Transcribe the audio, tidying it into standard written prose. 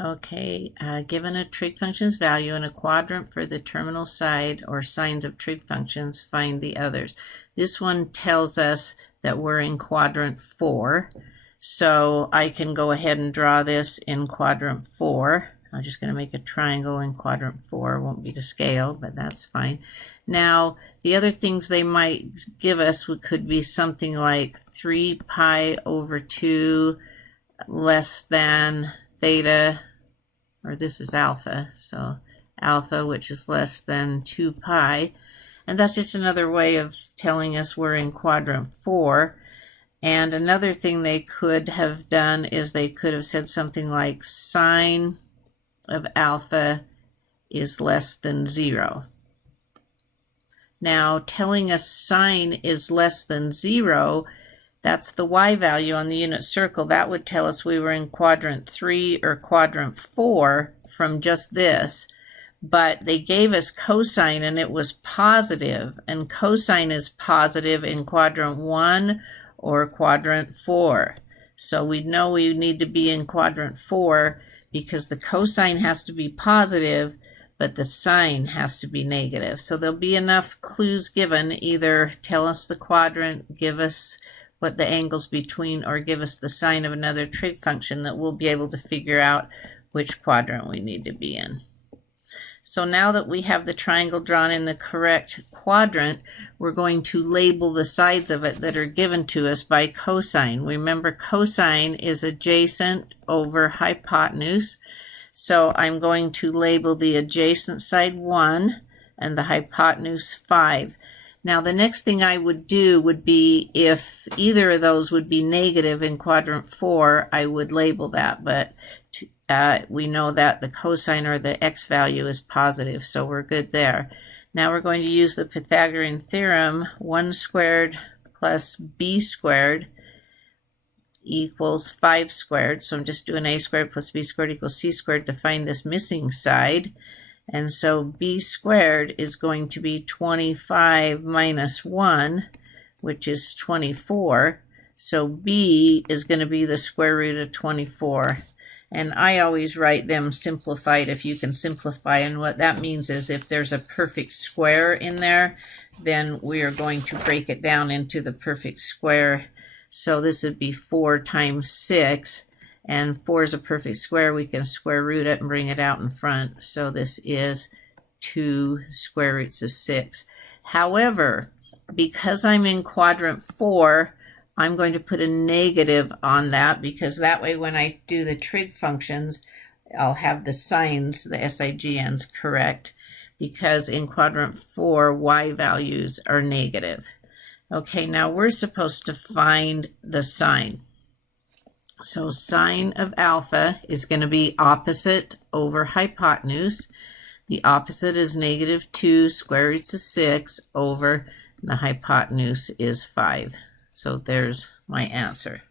Okay, given a trig function's value and a quadrant for the terminal side or signs of trig functions, find the others. This one tells us that we're in quadrant 4. So I can go ahead and draw this in quadrant 4. I'm just going to make a triangle in quadrant 4. It won't be to scale, but that's fine. Now, the other things they might give us could be something like 3 pi over 2 less than theta, or this is alpha, so alpha, which is less than 2 pi. And that's just another way of telling us we're in quadrant 4. And another thing they could have done is they could have said something like sine of alpha is less than 0. Now, telling us sine is less than 0, that's the y value on the unit circle. That would tell us we were in quadrant 3 or quadrant 4 from just this. But they gave us cosine and it was positive. And cosine is positive in quadrant 1 or quadrant 4. So we know we need to be in quadrant 4 because the cosine has to be positive, but the sine has to be negative. So there'll be enough clues given, either tell us the quadrant, give us what the angles between, or give us the sign of another trig function, that we'll be able to figure out which quadrant we need to be in. So now that we have the triangle drawn in the correct quadrant, we're going to label the sides of it that are given to us by cosine. Remember, cosine is adjacent over hypotenuse. So I'm going to label the adjacent side 1 and the hypotenuse 5. Now the next thing I would do would be, if either of those would be negative in quadrant 4, I would label that, but we know that the cosine or the x value is positive, so we're good there. Now we're going to use the Pythagorean theorem. 1 squared plus b squared equals 5 squared. So I'm just doing a squared plus b squared equals c squared to find this missing side. And so b squared is going to be 25 minus 1, which is 24. So b is going to be the square root of 24. And I always write them simplified if you can simplify. And what that means is if there's a perfect square in there, then we are going to break it down into the perfect square. So this would be 4 times 6. And 4 is a perfect square. We can square root it and bring it out in front. So this is 2 square roots of 6. However, because I'm in quadrant 4, I'm going to put a negative on that, because that way when I do the trig functions, I'll have the signs, the SIGNs, correct, because in quadrant 4, y values are negative. Okay, now we're supposed to find the sine. So sine of alpha is going to be opposite over hypotenuse. The opposite is negative 2 square roots of 6 over the hypotenuse is 5. So there's my answer.